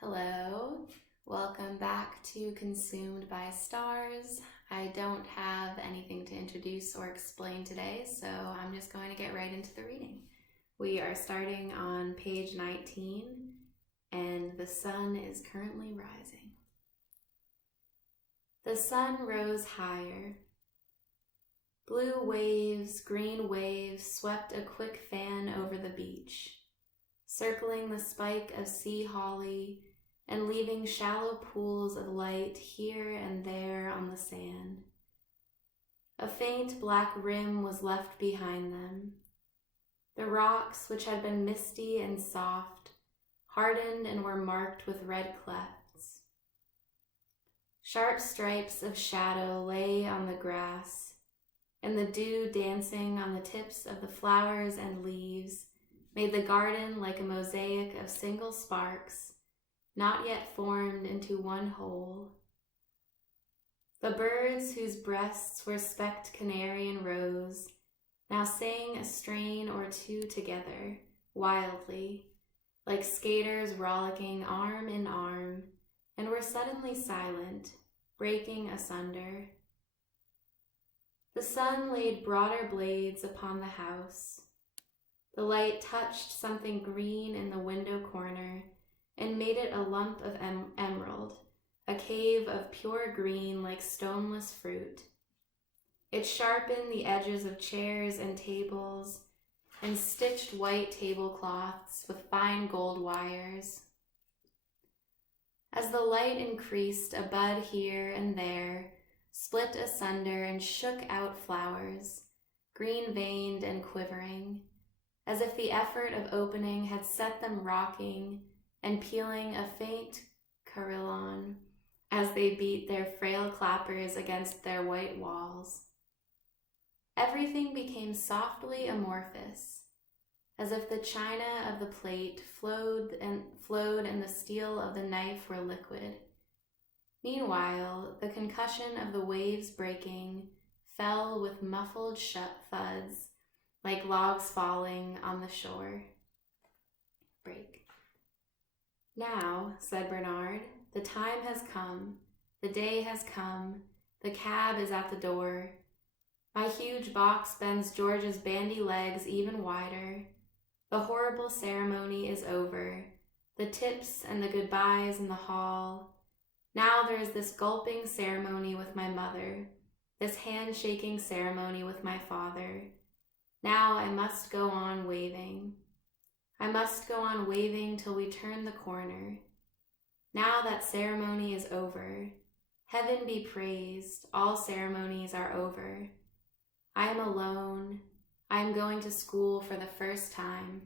Hello, welcome back to Consumed by Stars. I don't have anything to introduce or explain today, so I'm just going to get right into the reading. We are starting on page 19, and the sun is currently rising. The sun rose higher. Blue waves, green waves swept a quick fan over the beach, circling the spike of sea holly and leaving shallow pools of light here and there on the sand. A faint black rim was left behind them. The rocks, which had been misty and soft, hardened and were marked with red clefts. Sharp stripes of shadow lay on the grass, and the dew dancing on the tips of the flowers and leaves made the garden like a mosaic of single sparks, not yet formed into one whole. The birds whose breasts were specked canary and rose now sang a strain or two together, wildly, like skaters rollicking arm in arm, and were suddenly silent, breaking asunder. The sun laid broader blades upon the house. The light touched something green in the window corner and made it a lump of emerald, a cave of pure green like stoneless fruit. It sharpened the edges of chairs and tables and stitched white tablecloths with fine gold wires. As the light increased, a bud here and there split asunder and shook out flowers, green-veined and quivering, as if the effort of opening had set them rocking and pealing a faint carillon as they beat their frail clappers against their white walls. Everything became softly amorphous, as if the china of the plate flowed and the steel of the knife were liquid. Meanwhile, the concussion of the waves breaking fell with muffled thuds, like logs falling on the shore. Break. "Now," said Bernard, "the time has come, the day has come, the cab is at the door. My huge box bends George's bandy legs even wider. The horrible ceremony is over, the tips and the goodbyes in the hall. Now there is this gulping ceremony with my mother, this handshaking ceremony with my father. Now I must go on waving. I must go on waving till we turn the corner. Now that ceremony is over. Heaven be praised, all ceremonies are over. I am alone. I am going to school for the first time.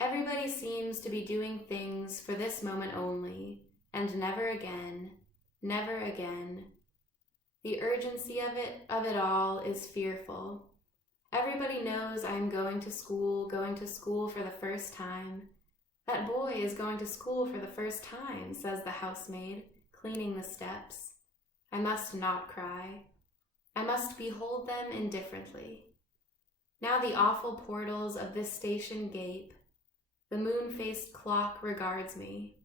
Everybody seems to be doing things for this moment only, and never again, never again. The urgency of it all is fearful. Everybody knows I am going to school for the first time. That boy is going to school for the first time, says the housemaid, cleaning the steps. I must not cry. I must behold them indifferently. Now the awful portals of this station gape. The moon-faced clock regards me.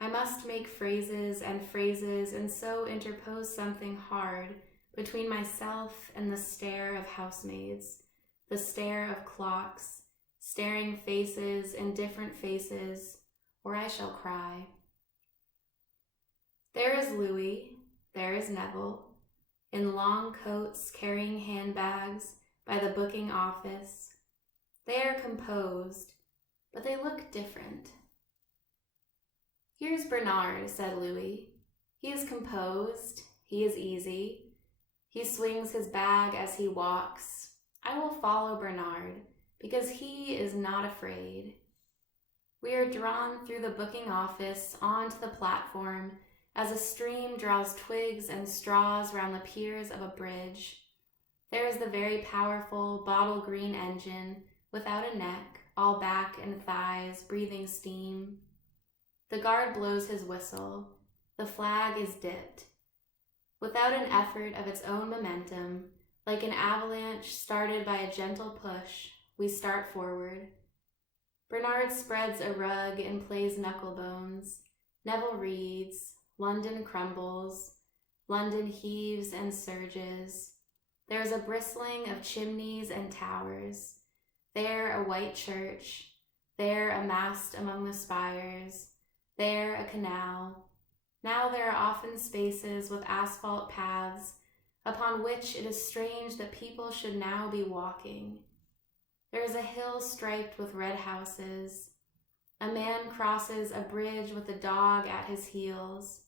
I must make phrases and so interpose something hard between myself and the stare of housemaids, the stare of clocks, staring faces and different faces, or I shall cry. There is Louis, there is Neville, in long coats carrying handbags by the booking office. They are composed, but they look different. Here's Bernard, said Louis. He is composed, he is easy. He swings his bag as he walks. I will follow Bernard, because he is not afraid. We are drawn through the booking office onto the platform as a stream draws twigs and straws round the piers of a bridge. There is the very powerful bottle green engine without a neck, all back and thighs, breathing steam. The guard blows his whistle. The flag is dipped. Without an effort of its own momentum, like an avalanche started by a gentle push, we start forward. Bernard spreads a rug and plays knucklebones. Neville reads. London crumbles. London heaves and surges. There is a bristling of chimneys and towers. There a white church. There a mast among the spires. There a canal. Now there are often spaces with asphalt paths upon which it is strange that people should now be walking. There is a hill striped with red houses. A man crosses a bridge with a dog at his heels.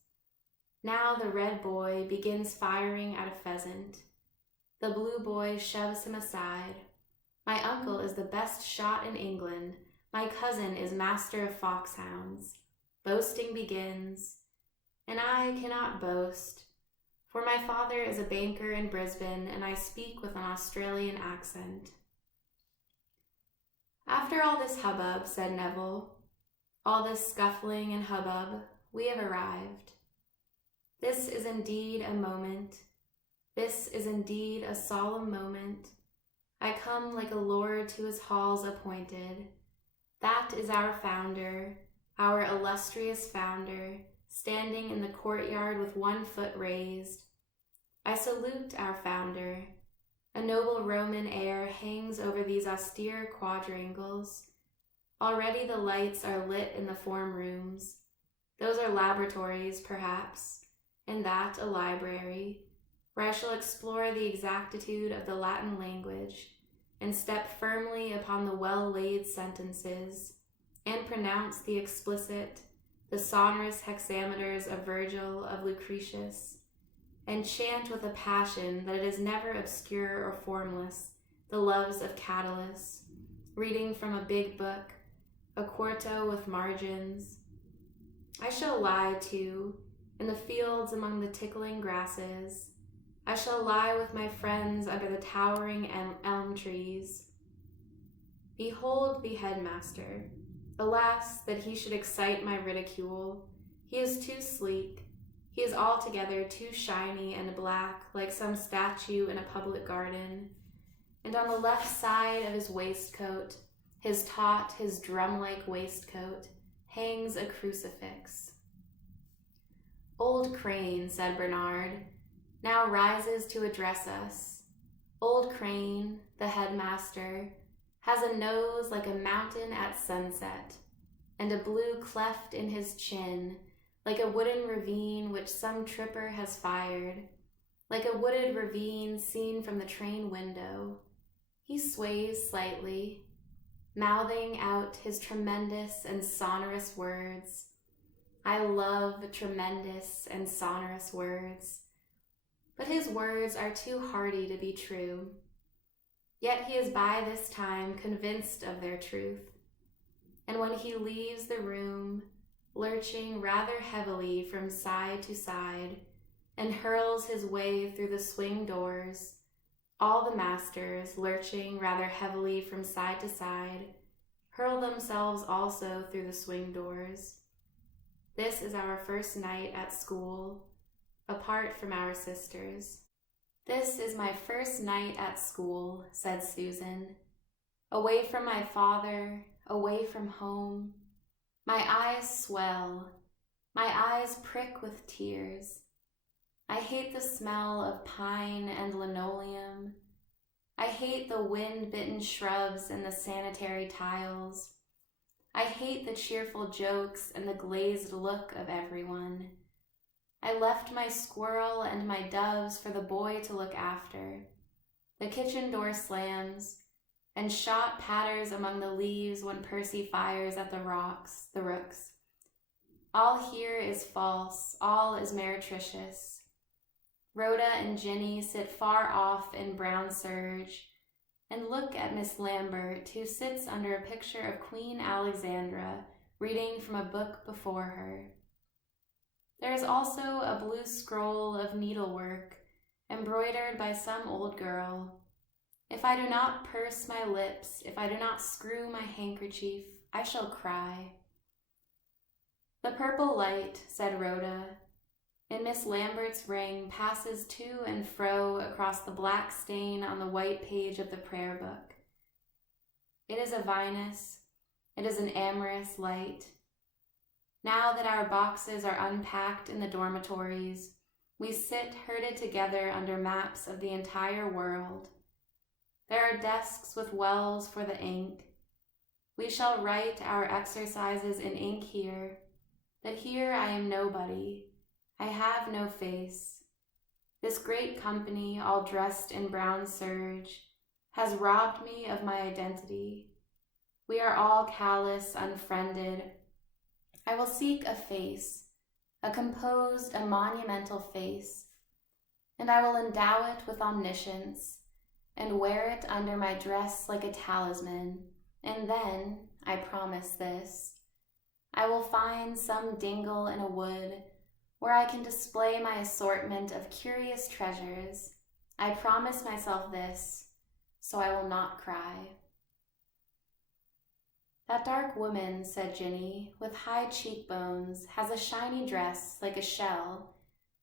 Now the red boy begins firing at a pheasant. The blue boy shoves him aside. My uncle is the best shot in England. My cousin is master of foxhounds. Boasting begins, and I cannot boast, for my father is a banker in Brisbane, and I speak with an Australian accent. After all this hubbub, said Neville, all this scuffling and hubbub, we have arrived. This is indeed a moment. This is indeed a solemn moment. I come like a lord to his halls appointed. That is our founder, our illustrious founder, standing in the courtyard with 1 foot raised. I salute our founder. A noble Roman air hangs over these austere quadrangles. Already the lights are lit in the form rooms. Those are laboratories, perhaps, and that a library, where I shall explore the exactitude of the Latin language and step firmly upon the well-laid sentences and pronounce the explicit, the sonorous hexameters of Virgil, of Lucretius, and chant with a passion that it is never obscure or formless, the loves of Catullus, reading from a big book, a quarto with margins. I shall lie, too, in the fields among the tickling grasses. I shall lie with my friends under the towering elm trees. Behold the headmaster. Alas, that he should excite my ridicule. He is too sleek. He is altogether too shiny and black, like some statue in a public garden. And on the left side of his waistcoat, his taut, his drum-like waistcoat, hangs a crucifix. Old Crane, said Bernard, now rises to address us. Old Crane, the headmaster, has a nose like a mountain at sunset, and a blue cleft in his chin, like a wooden ravine which some tripper has fired, like a wooded ravine seen from the train window. He sways slightly, mouthing out his tremendous and sonorous words. I love tremendous and sonorous words, but his words are too hearty to be true. Yet he is by this time convinced of their truth, and when he leaves the room, lurching rather heavily from side to side, and hurls his way through the swing doors, all the masters, lurching rather heavily from side to side, hurl themselves also through the swing doors. This is our first night at school, apart from our sisters. This is my first night at school, said Susan. Away from my father, away from home. My eyes swell. My eyes prick with tears. I hate the smell of pine and linoleum. I hate the wind-bitten shrubs and the sanitary tiles. I hate the cheerful jokes and the glazed look of everyone. I left my squirrel and my doves for the boy to look after. The kitchen door slams, and shot patters among the leaves when Percy fires at the rooks. All here is false, all is meretricious. Rhoda and Ginny sit far off in brown serge, and look at Miss Lambert, who sits under a picture of Queen Alexandra, reading from a book before her. There is also a blue scroll of needlework, embroidered by some old girl. If I do not purse my lips, if I do not screw my handkerchief, I shall cry. The purple light, said Rhoda, in Miss Lambert's ring passes to and fro across the black stain on the white page of the prayer book. It is a vinous, It is an amorous light. Now that our boxes are unpacked in the dormitories, we sit herded together under maps of the entire world. There are desks with wells for the ink. We shall write our exercises in ink here, but here I am nobody. I have no face. This great company, all dressed in brown serge, has robbed me of my identity. We are all callous, unfriended. I will seek a face, a composed, a monumental face, and I will endow it with omniscience and wear it under my dress like a talisman. And then, I promise this, I will find some dingle in a wood where I can display my assortment of curious treasures. I promise myself this, so I will not cry. That dark woman, said Ginny, with high cheekbones, has a shiny dress like a shell,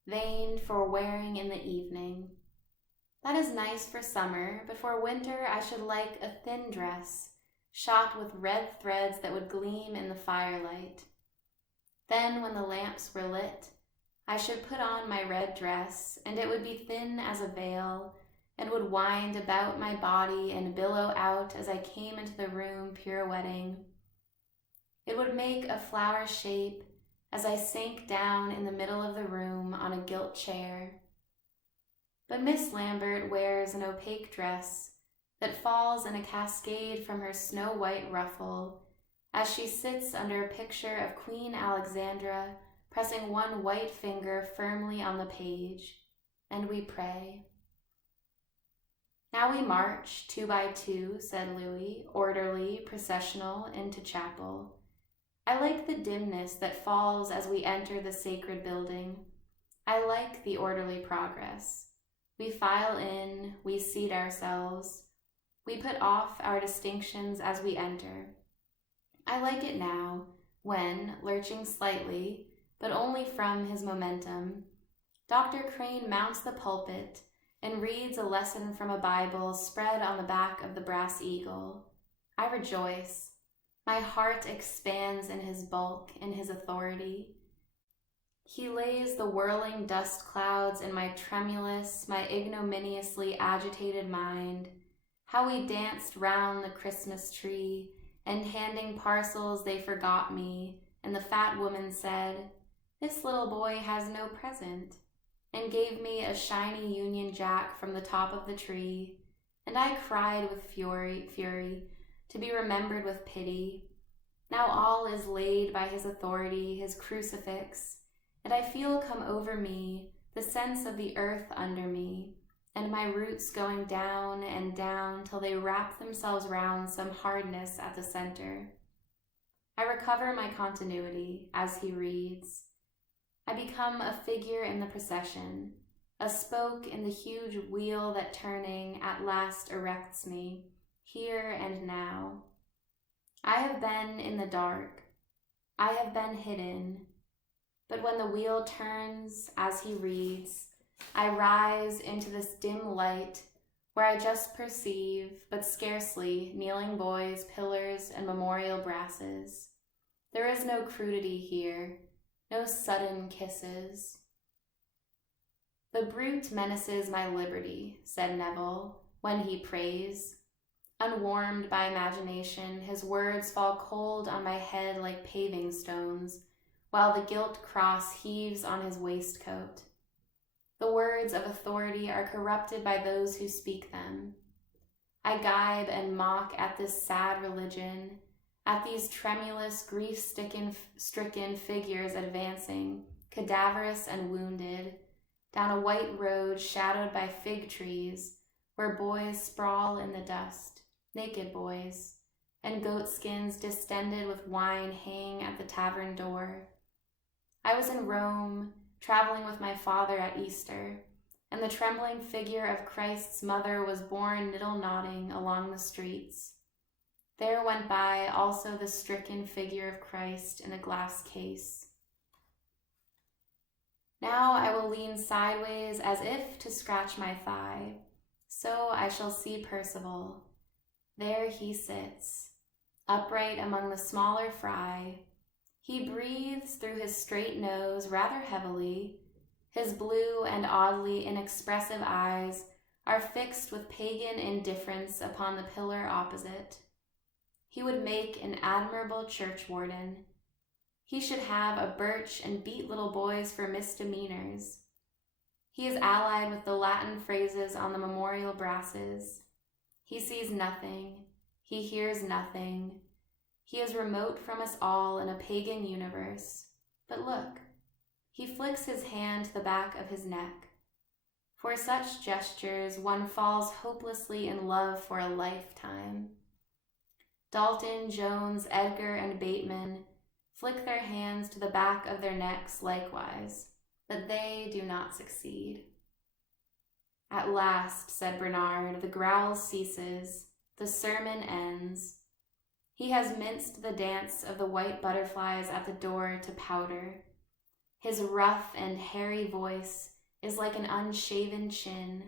veined for wearing in the evening. That is nice for summer, but for winter I should like a thin dress, shot with red threads that would gleam in the firelight. Then, when the lamps were lit, I should put on my red dress, and it would be thin as a veil, and would wind about my body and billow out as I came into the room pirouetting. It would make a flower shape as I sank down in the middle of the room on a gilt chair. But Miss Lambert wears an opaque dress that falls in a cascade from her snow-white ruffle as she sits under a picture of Queen Alexandra pressing one white finger firmly on the page, and we pray. Now we march 2 by 2, said Louis, orderly, processional, into chapel. I like the dimness that falls as we enter the sacred building. I like the orderly progress. We file in, we seat ourselves. We put off our distinctions as we enter. I like it now, when, lurching slightly, but only from his momentum, Dr. Crane mounts the pulpit and reads a lesson from a Bible spread on the back of the brass eagle. I rejoice. My heart expands in his bulk, in his authority. He lays the whirling dust clouds in my tremulous, my ignominiously agitated mind. How we danced round the Christmas tree, and handing parcels they forgot me, and the fat woman said, "This little boy has no present," and gave me a shiny Union Jack from the top of the tree, and I cried with fury, to be remembered with pity. Now all is laid by his authority, his crucifix, and I feel come over me the sense of the earth under me, and my roots going down and down till they wrap themselves round some hardness at the center. I recover my continuity as he reads. I become a figure in the procession, a spoke in the huge wheel that turning at last erects me, here and now. I have been in the dark. I have been hidden. But when the wheel turns as he reads, I rise into this dim light where I just perceive, but scarcely, kneeling boys, pillars, and memorial brasses. There is no crudity here, no sudden kisses. The brute menaces my liberty, said Neville, when he prays. Unwarmed by imagination, his words fall cold on my head like paving stones, while the gilt cross heaves on his waistcoat. The words of authority are corrupted by those who speak them. I gibe and mock at this sad religion, at these tremulous, grief-stricken figures advancing, cadaverous and wounded, down a white road shadowed by fig trees, where boys sprawl in the dust, naked boys, and goat skins distended with wine hang at the tavern door. I was in Rome, traveling with my father at Easter, and the trembling figure of Christ's mother was borne niddle-nodding along the streets. There went by also the stricken figure of Christ in a glass case. Now I will lean sideways as if to scratch my thigh. So I shall see Percival. There he sits, upright among the smaller fry. He breathes through his straight nose rather heavily. His blue and oddly inexpressive eyes are fixed with pagan indifference upon the pillar opposite. He would make an admirable churchwarden. He should have a birch and beat little boys for misdemeanors. He is allied with the Latin phrases on the memorial brasses. He sees nothing. He hears nothing. He is remote from us all in a pagan universe. But look, he flicks his hand to the back of his neck. For such gestures, one falls hopelessly in love for a lifetime. Dalton, Jones, Edgar, and Bateman flick their hands to the back of their necks likewise, but they do not succeed. At last, said Bernard, the growl ceases, the sermon ends. He has minced the dance of the white butterflies at the door to powder. His rough and hairy voice is like an unshaven chin.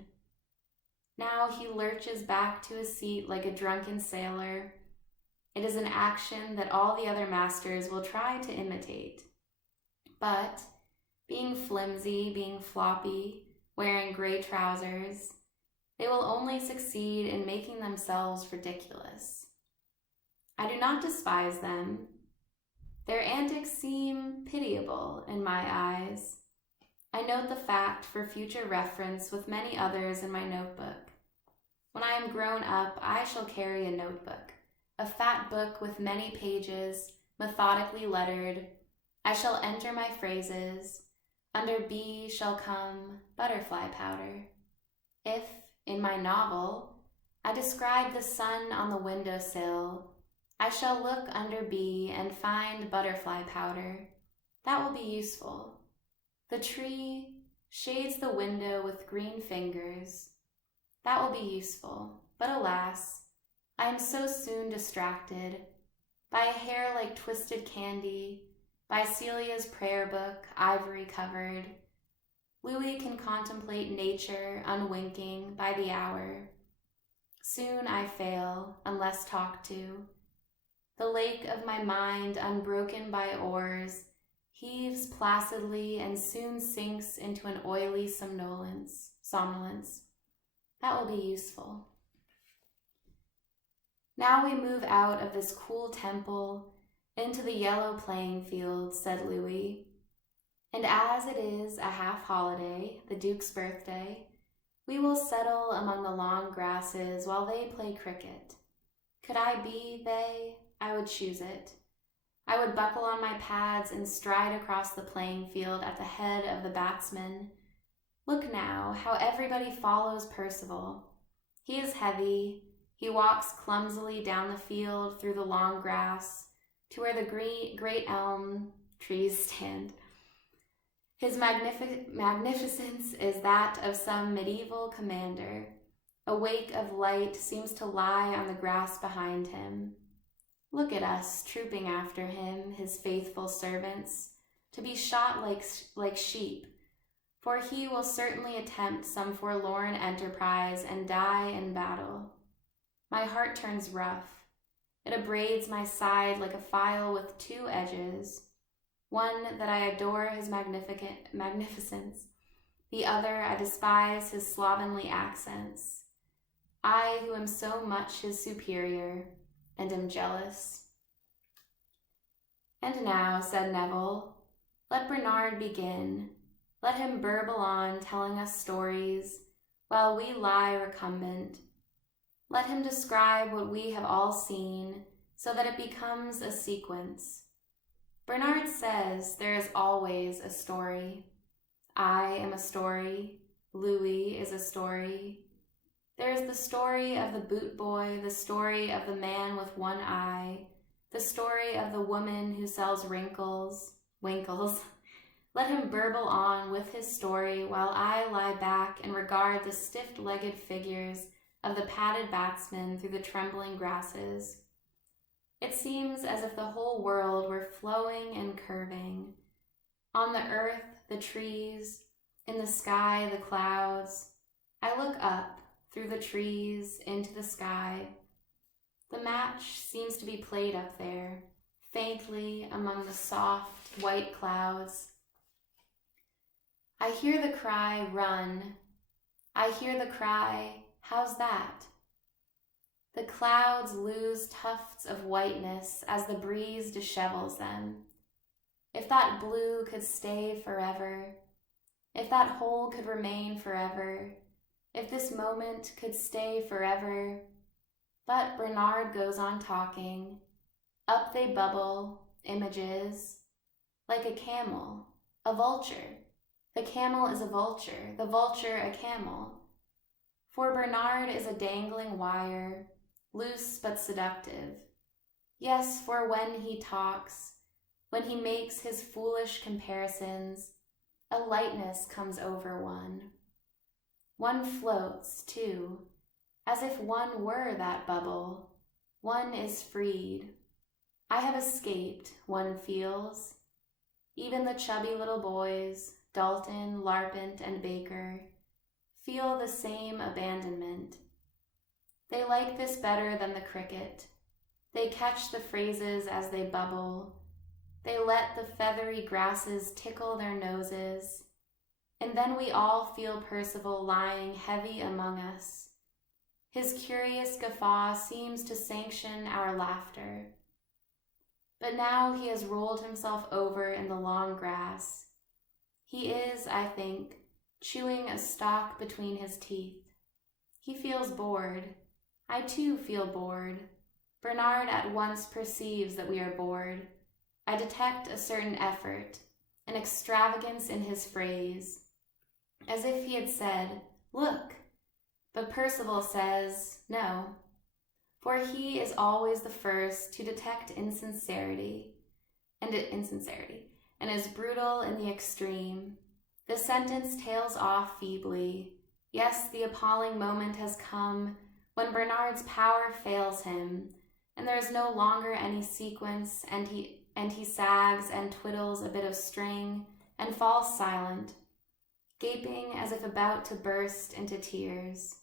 Now he lurches back to his seat like a drunken sailor. It is an action that all the other masters will try to imitate. But, being flimsy, being floppy, wearing gray trousers, they will only succeed in making themselves ridiculous. I do not despise them. Their antics seem pitiable in my eyes. I note the fact for future reference with many others in my notebook. When I am grown up, I shall carry a notebook, a fat book with many pages, methodically lettered. I shall enter my phrases. Under B shall come butterfly powder. If, in my novel, I describe the sun on the windowsill, I shall look under B and find butterfly powder. That will be useful. The tree shades the window with green fingers. That will be useful, but alas, I am so soon distracted by a hair like twisted candy, by Celia's prayer book, ivory covered. Louis can contemplate nature, unwinking, by the hour. Soon I fail, unless talked to. The lake of my mind, unbroken by oars, heaves placidly and soon sinks into an oily somnolence. That will be useful. Now we move out of this cool temple into the yellow playing field, said Louis. And as it is a half-holiday, the Duke's birthday, we will settle among the long grasses while they play cricket. Could I be they? I would choose it. I would buckle on my pads and stride across the playing field at the head of the batsmen. Look now, how everybody follows Percival. He is heavy. He walks clumsily down the field through the long grass to where the great elm trees stand. His magnificence is that of some medieval commander. A wake of light seems to lie on the grass behind him. Look at us trooping after him, his faithful servants, to be shot like sheep, for he will certainly attempt some forlorn enterprise and die in battle. My heart turns rough. It abrades my side like a file with two edges, one that I adore his magnificence, the other I despise his slovenly accents. I who am so much his superior, and am jealous. And now, said Neville, let Bernard begin. Let him burble on, telling us stories, while we lie recumbent. Let him describe what we have all seen, so that it becomes a sequence. Bernard says there is always a story. I am a story. Louis is a story. There is the story of the boot boy, the story of the man with one eye, the story of the woman who sells winkles. Let him burble on with his story while I lie back and regard the stiff-legged figures of the padded batsmen through the trembling grasses. It seems as if the whole world were flowing and curving. On the earth, the trees, in the sky, the clouds. I look up through the trees into the sky. The match seems to be played up there, faintly among the soft, white clouds. I hear the cry, run. I hear the cry, how's that? The clouds lose tufts of whiteness as the breeze dishevels them. If that blue could stay forever, if that whole could remain forever, if this moment could stay forever. But Bernard goes on talking. Up they bubble, images, like a camel, a vulture. The camel is a vulture, the vulture a camel. For Bernard is a dangling wire, loose but seductive. Yes, for when he talks, when he makes his foolish comparisons, a lightness comes over one. One floats, too, as if one were that bubble. One is freed. I have escaped, one feels. Even the chubby little boys, Dalton, Larpent, and Baker, feel the same abandonment. They like this better than the cricket. They catch the phrases as they bubble. They let the feathery grasses tickle their noses. And then we all feel Percival lying heavy among us. His curious guffaw seems to sanction our laughter. But now he has rolled himself over in the long grass. He is, I think, chewing a stalk between his teeth. He feels bored. I too feel bored. Bernard at once perceives that we are bored. I detect a certain effort, an extravagance in his phrase, as if he had said, "Look." But Percival says, "No," for he is always the first to detect insincerity, and is brutal in the extreme. The sentence tails off feebly. Yes, the appalling moment has come when Bernard's power fails him, and there is no longer any sequence, and he sags and twiddles a bit of string and falls silent, gaping as if about to burst into tears.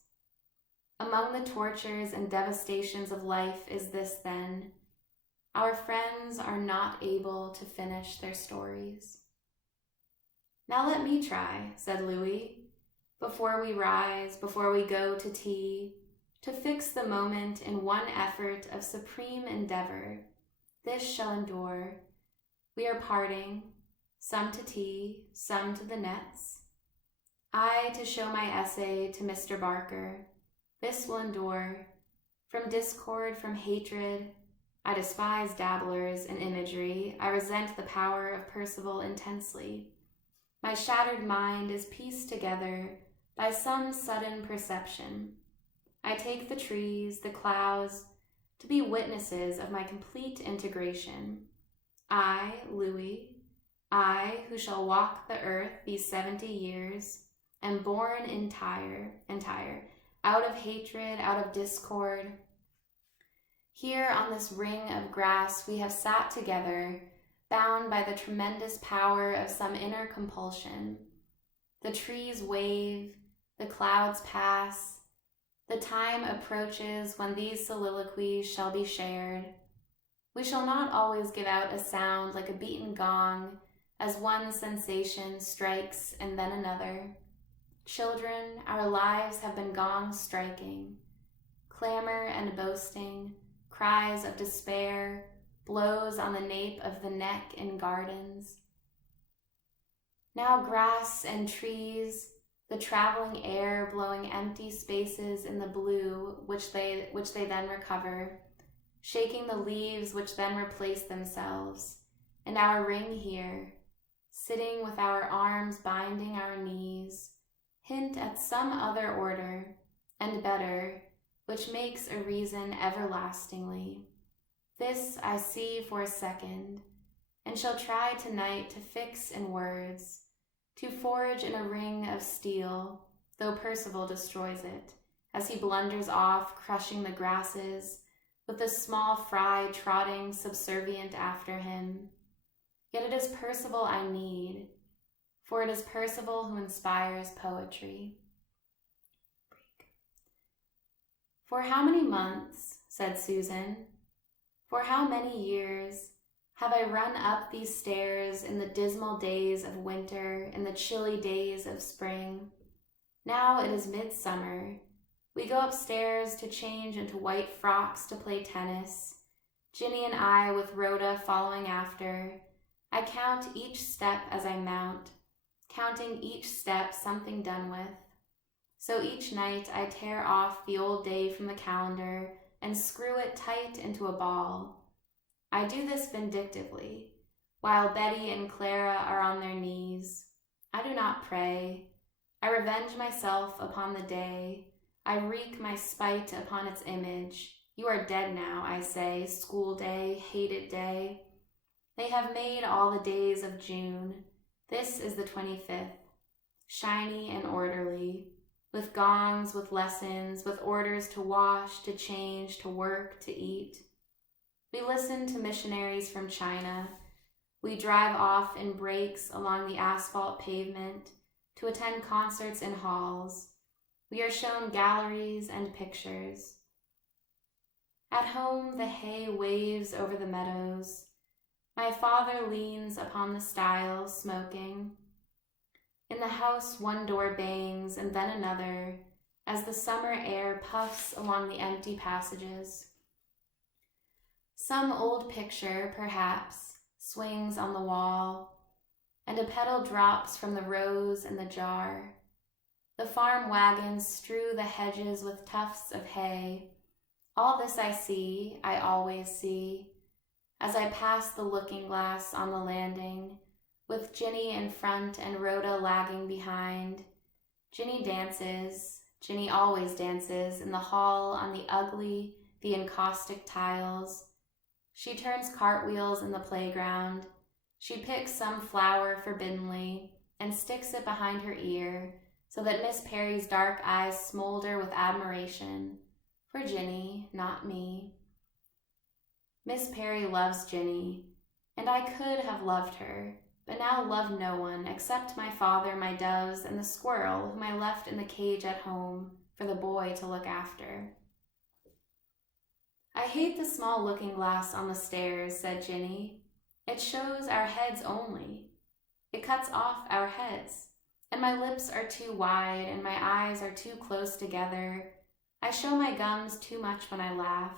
Among the tortures and devastations of life is this, then. Our friends are not able to finish their stories. "Now let me try," said Louis, "before we rise, before we go to tea, to fix the moment in one effort of supreme endeavor. This shall endure. We are parting, some to tea, some to the nets. I to show my essay to Mr. Barker. This will endure. From discord, from hatred, I despise dabblers in imagery. I resent the power of Percival intensely. My shattered mind is pieced together by some sudden perception. I take the trees, the clouds, to be witnesses of my complete integration. I, Louis, I, who shall walk the earth these 70 years, am born entire, out of hatred, out of discord. Here on this ring of grass we have sat together, bound by the tremendous power of some inner compulsion. The trees wave, the clouds pass. The time approaches when these soliloquies shall be shared. We shall not always give out a sound like a beaten gong as one sensation strikes and then another. Children, our lives have been gongs striking. Clamor and boasting, cries of despair, blows on the nape of the neck in gardens. Now grass and trees, the traveling air blowing empty spaces in the blue which they then recover, shaking the leaves which then replace themselves, and our ring here, sitting with our arms binding our knees, hint at some other order, and better, which makes a reason everlastingly. This I see for a second, and shall try tonight to fix in words, to forge in a ring of steel, though Percival destroys it, as he blunders off, crushing the grasses, with the small fry trotting subservient after him. Yet it is Percival I need, for it is Percival who inspires poetry. For how many months said Susan. For how many years have I run up these stairs in the dismal days of winter, in the chilly days of spring? Now it is midsummer. We go upstairs to change into white frocks to play tennis, Ginny and I with Rhoda following after. I count each step as I mount, counting each step something done with. So each night I tear off the old day from the calendar and screw it tight into a ball. I do this vindictively, while Betty and Clara are on their knees. I do not pray. I revenge myself upon the day. I wreak my spite upon its image. You are dead now, I say, school day, hated day. They have made all the days of June. This is the 25th, shiny and orderly, with gongs, with lessons, with orders to wash, to change, to work, to eat. We listen to missionaries from China. We drive off in brakes along the asphalt pavement to attend concerts in halls. We are shown galleries and pictures. At home, the hay waves over the meadows. My father leans upon the stile, smoking. In the house, one door bangs and then another, as the summer air puffs along the empty passages. Some old picture, perhaps, swings on the wall, and a petal drops from the rose in the jar. The farm wagons strew the hedges with tufts of hay. All this I see, I always see, as I pass the looking-glass on the landing, with Ginny in front and Rhoda lagging behind. Ginny dances. Ginny always dances in the hall on the ugly, the encaustic tiles. She turns cartwheels in the playground. She picks some flower forbiddenly and sticks it behind her ear so that Miss Perry's dark eyes smolder with admiration. For Ginny, not me. Miss Perry loves Ginny, and I could have loved her, but now love no one except my father, my doves, and the squirrel whom I left in the cage at home for the boy to look after. I hate the small looking-glass on the stairs, said Ginny. It shows our heads only. It cuts off our heads, and my lips are too wide and my eyes are too close together. I show my gums too much when I laugh.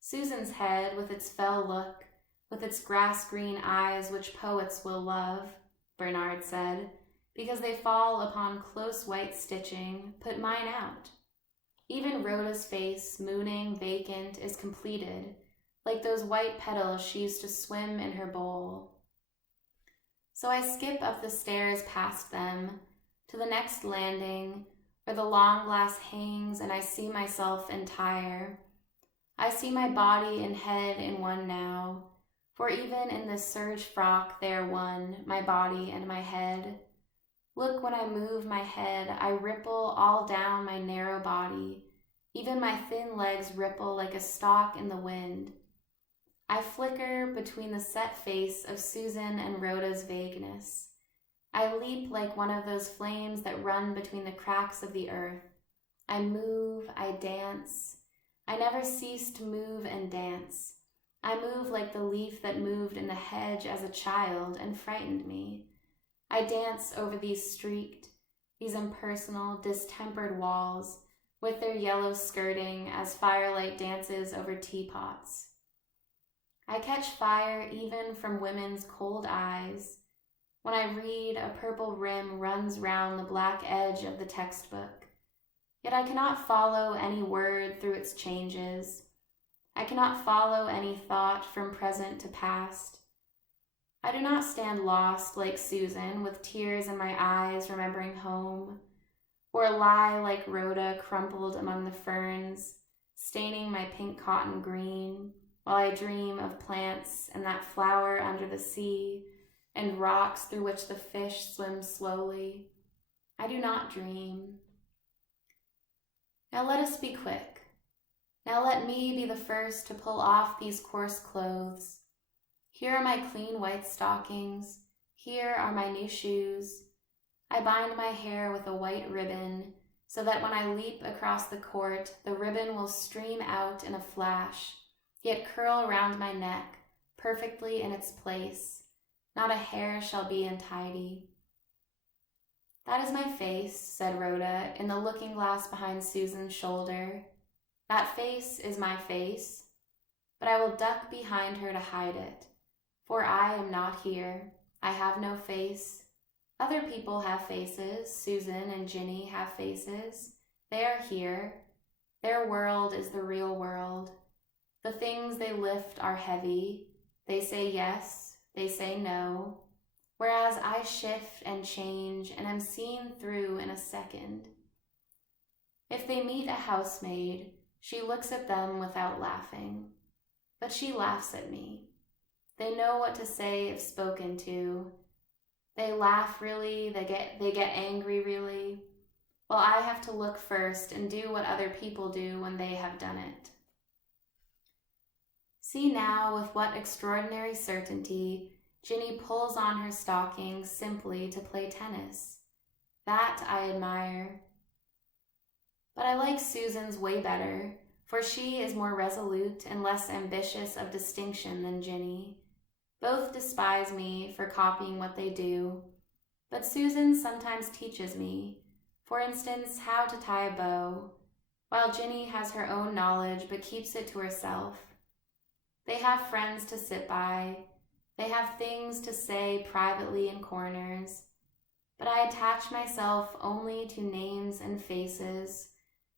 Susan's head, with its fell look, with its grass-green eyes which poets will love, Bernard said, because they fall upon close white stitching, put mine out. Even Rhoda's face, mooning, vacant, is completed, like those white petals she used to swim in her bowl. So I skip up the stairs past them, to the next landing, where the long glass hangs and I see myself entire. I see my body and head in one now, for even in this serge frock they are one, my body and my head. Look, when I move my head, I ripple all down my narrow body. Even my thin legs ripple like a stalk in the wind. I flicker between the set face of Susan and Rhoda's vagueness. I leap like one of those flames that run between the cracks of the earth. I move, I dance. I never cease to move and dance. I move like the leaf that moved in the hedge as a child and frightened me. I dance over these streaked, these impersonal, distempered walls, with their yellow skirting as firelight dances over teapots. I catch fire even from women's cold eyes. When I read, a purple rim runs round the black edge of the textbook. Yet I cannot follow any word through its changes. I cannot follow any thought from present to past. I do not stand lost like Susan, with tears in my eyes remembering home, or lie like Rhoda crumpled among the ferns, staining my pink cotton green, while I dream of plants and that flower under the sea, and rocks through which the fish swim slowly. I do not dream. Now let us be quick. Now let me be the first to pull off these coarse clothes. Here are my clean white stockings. Here are my new shoes. I bind my hair with a white ribbon, so that when I leap across the court, the ribbon will stream out in a flash, yet curl round my neck, perfectly in its place. Not a hair shall be untidy. That is my face, said Rhoda, in the looking glass behind Susan's shoulder. That face is my face, but I will duck behind her to hide it. For I am not here. I have no face. Other people have faces. Susan and Ginny have faces. They are here. Their world is the real world. The things they lift are heavy. They say yes. They say no. Whereas I shift and change and am seen through in a second. If they meet a housemaid, she looks at them without laughing. But she laughs at me. They know what to say if spoken to. They laugh really, they get angry really. Well, I have to look first and do what other people do when they have done it. See now with what extraordinary certainty Ginny pulls on her stockings simply to play tennis. That I admire. But I like Susan's way better, for she is more resolute and less ambitious of distinction than Ginny. Both despise me for copying what they do, but Susan sometimes teaches me, for instance, how to tie a bow, while Ginny has her own knowledge but keeps it to herself. They have friends to sit by. They have things to say privately in corners, but I attach myself only to names and faces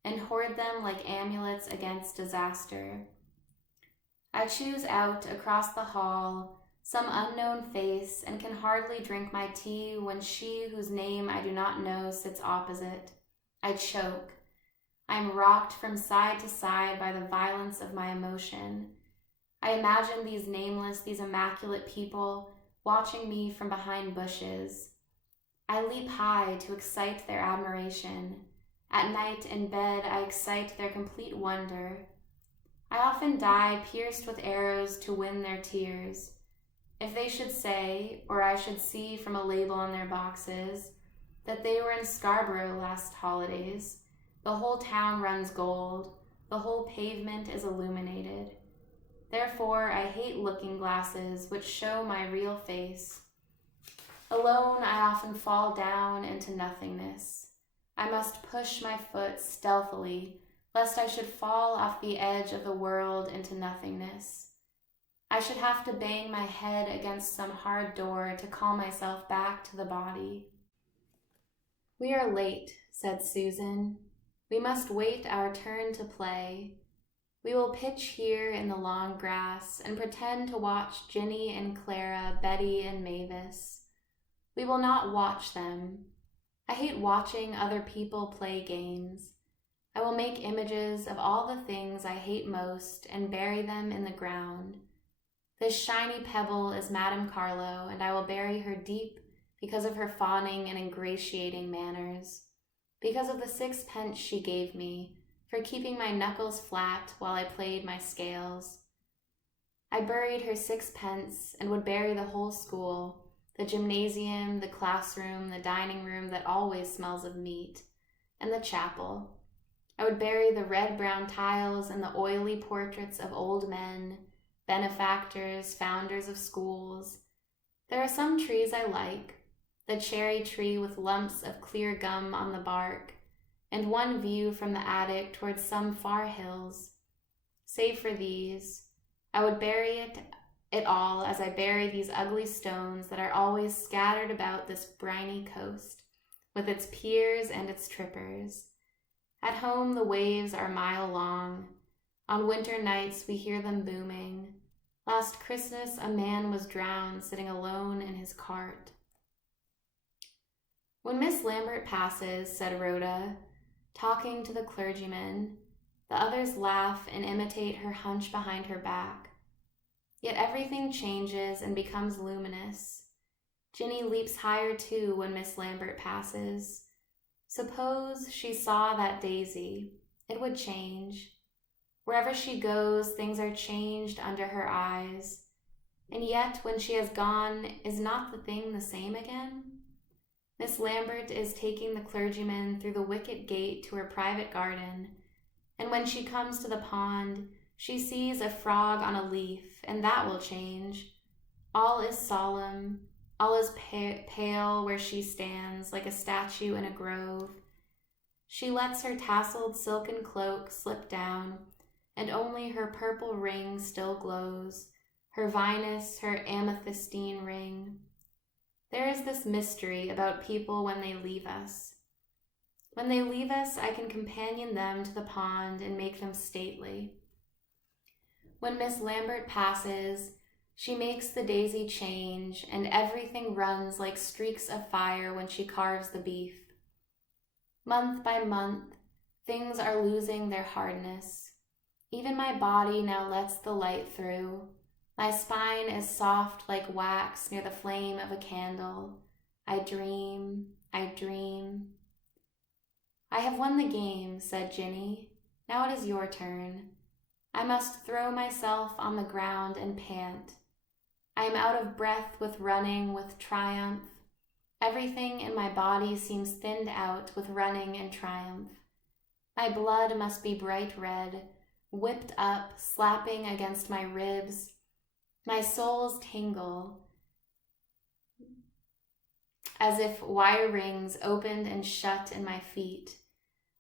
and hoard them like amulets against disaster. I choose out across the hall some unknown face and can hardly drink my tea when she whose name I do not know sits opposite. I choke. I am rocked from side to side by the violence of my emotion. I imagine these nameless, these immaculate people watching me from behind bushes. I leap high to excite their admiration. At night in bed, I excite their complete wonder. I often die pierced with arrows to win their tears. If they should say, or I should see from a label on their boxes, that they were in Scarborough last holidays, the whole town runs gold, the whole pavement is illuminated. Therefore, I hate looking glasses which show my real face. Alone, I often fall down into nothingness. I must push my foot stealthily, lest I should fall off the edge of the world into nothingness. I should have to bang my head against some hard door to call myself back to the body. We are late, said Susan. We must wait our turn to play. We will pitch here in the long grass and pretend to watch Ginny and Clara, Betty and Mavis. We will not watch them. I hate watching other people play games. I will make images of all the things I hate most and bury them in the ground. This shiny pebble is Madame Carlo, and I will bury her deep because of her fawning and ingratiating manners, because of the 6 pence she gave me for keeping my knuckles flat while I played my scales. I buried her 6 pence and would bury the whole school, the gymnasium, the classroom, the dining room that always smells of meat, and the chapel. I would bury the red-brown tiles and the oily portraits of old men, benefactors, founders of schools. There are some trees I like, the cherry tree with lumps of clear gum on the bark, and one view from the attic towards some far hills. Save for these, I would bury it all as I bury these ugly stones that are always scattered about this briny coast, with its piers and its trippers. At home the waves are a mile long. On winter nights we hear them booming. Last Christmas a man was drowned sitting alone in his cart. When Miss Lambert passes, said Rhoda, talking to the clergyman, the others laugh and imitate her hunch behind her back. Yet everything changes and becomes luminous. Ginny leaps higher too when Miss Lambert passes. Suppose she saw that daisy, it would change. Wherever she goes, things are changed under her eyes. And yet, when she has gone, is not the thing the same again? Miss Lambert is taking the clergyman through the wicket gate to her private garden, and when she comes to the pond, she sees a frog on a leaf, and that will change. All is solemn, all is pale where she stands, like a statue in a grove. She lets her tasseled silken cloak slip down, and only her purple ring still glows, her vinous, her amethystine ring. There is this mystery about people when they leave us. When they leave us, I can companion them to the pond and make them stately. When Miss Lambert passes, she makes the daisy change, and everything runs like streaks of fire when she carves the beef. Month by month, things are losing their hardness. Even my body now lets the light through. My spine is soft like wax near the flame of a candle. I dream, I dream. I have won the game, said Ginny. Now it is your turn. I must throw myself on the ground and pant. I am out of breath with running, with triumph. Everything in my body seems thinned out with running and triumph. My blood must be bright red, whipped up, slapping against my ribs. My soles tingle, as if wire rings opened and shut in my feet.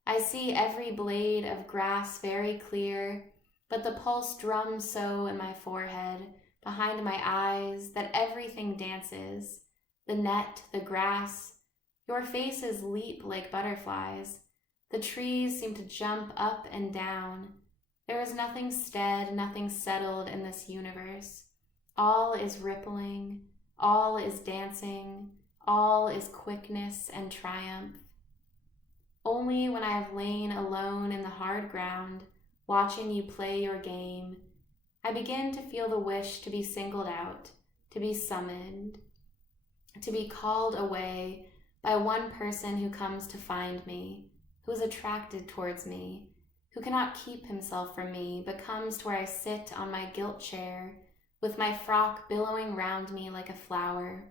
I see every blade of grass very clear, but the pulse drums so in my forehead, behind my eyes, that everything dances. The net, the grass, your faces leap like butterflies. The trees seem to jump up and down. There is nothing stead, nothing settled in this universe. All is rippling, all is dancing, all is quickness and triumph. Only when I have lain alone in the hard ground, watching you play your game, I begin to feel the wish to be singled out, to be summoned, to be called away by one person who comes to find me, who is attracted towards me, who cannot keep himself from me, but comes to where I sit on my gilt chair, with my frock billowing round me like a flower,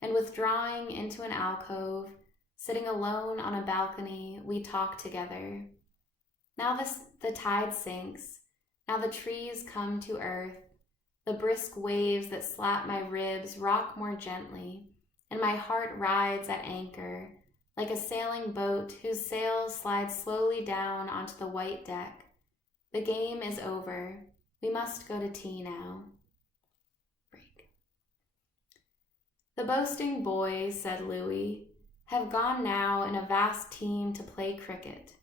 and withdrawing into an alcove, sitting alone on a balcony, we talk together. Now the tide sinks, now the trees come to earth, the brisk waves that slap my ribs rock more gently, and my heart rides at anchor, like a sailing boat whose sails slide slowly down onto the white deck. The game is over. We must go to tea now. Break. The boasting boys, said Louis, have gone now in a vast team to play cricket.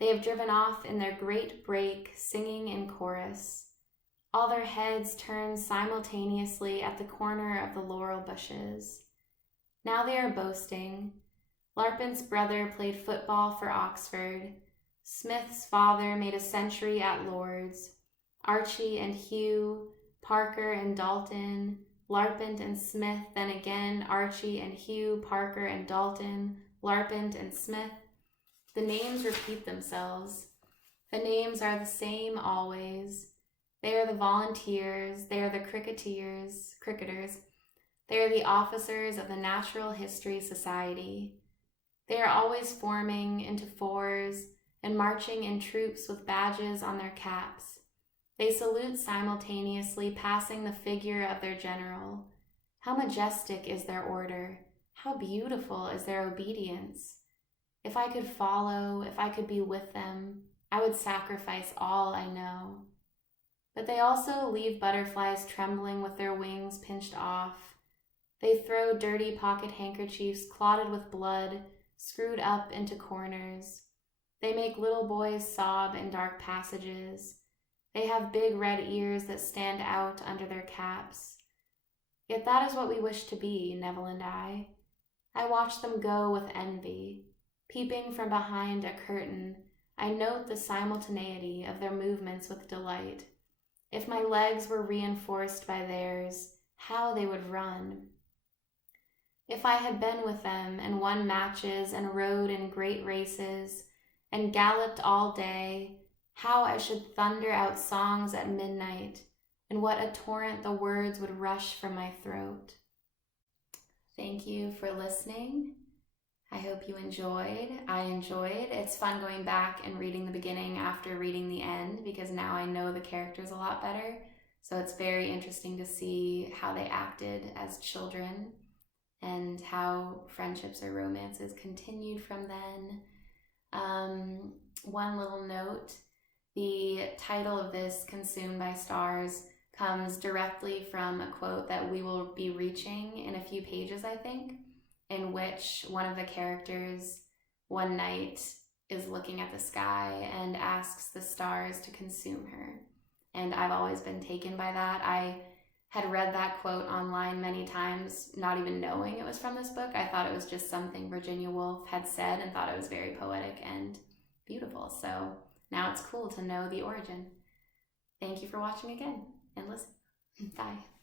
They have driven off in their great break, singing in chorus. All their heads turn simultaneously at the corner of the laurel bushes. Now they are boasting. Larpent's brother played football for Oxford. Smith's father made a century at Lord's. Archie and Hugh, Parker and Dalton, Larpent and Smith, then again Archie and Hugh, Parker and Dalton, Larpent and Smith. The names repeat themselves. The names are the same always. They are the volunteers, they are the cricketers, they are the officers of the Natural History Society. They are always forming into fours and marching in troops with badges on their caps. They salute simultaneously, passing the figure of their general. How majestic is their order! How beautiful is their obedience! If I could follow, if I could be with them, I would sacrifice all I know. But they also leave butterflies trembling with their wings pinched off. They throw dirty pocket handkerchiefs clotted with blood, screwed up into corners. They make little boys sob in dark passages. They have big red ears that stand out under their caps. Yet that is what we wish to be, Neville and I. I watch them go with envy. Peeping from behind a curtain, I note the simultaneity of their movements with delight. If my legs were reinforced by theirs, how they would run. If I had been with them and won matches and rode in great races and galloped all day, how I should thunder out songs at midnight, and what a torrent the words would rush from my throat. Thank Thank you for listening. I hope you enjoyed. I enjoyed. It's fun going back and reading the beginning after reading the end because now I know the characters a lot better. So it's very interesting to see how they acted as children and how friendships or romances continued from then. One little note, the title of this, Consumed by Stars, comes directly from a quote that we will be reaching in a few pages, I think, in which one of the characters one night is looking at the sky and asks the stars to consume her. And I've always been taken by that. I had read that quote online many times, not even knowing it was from this book. I thought it was just something Virginia Woolf had said and thought it was very poetic and beautiful. So now it's cool to know the origin. Thank you for watching again and listen. Bye.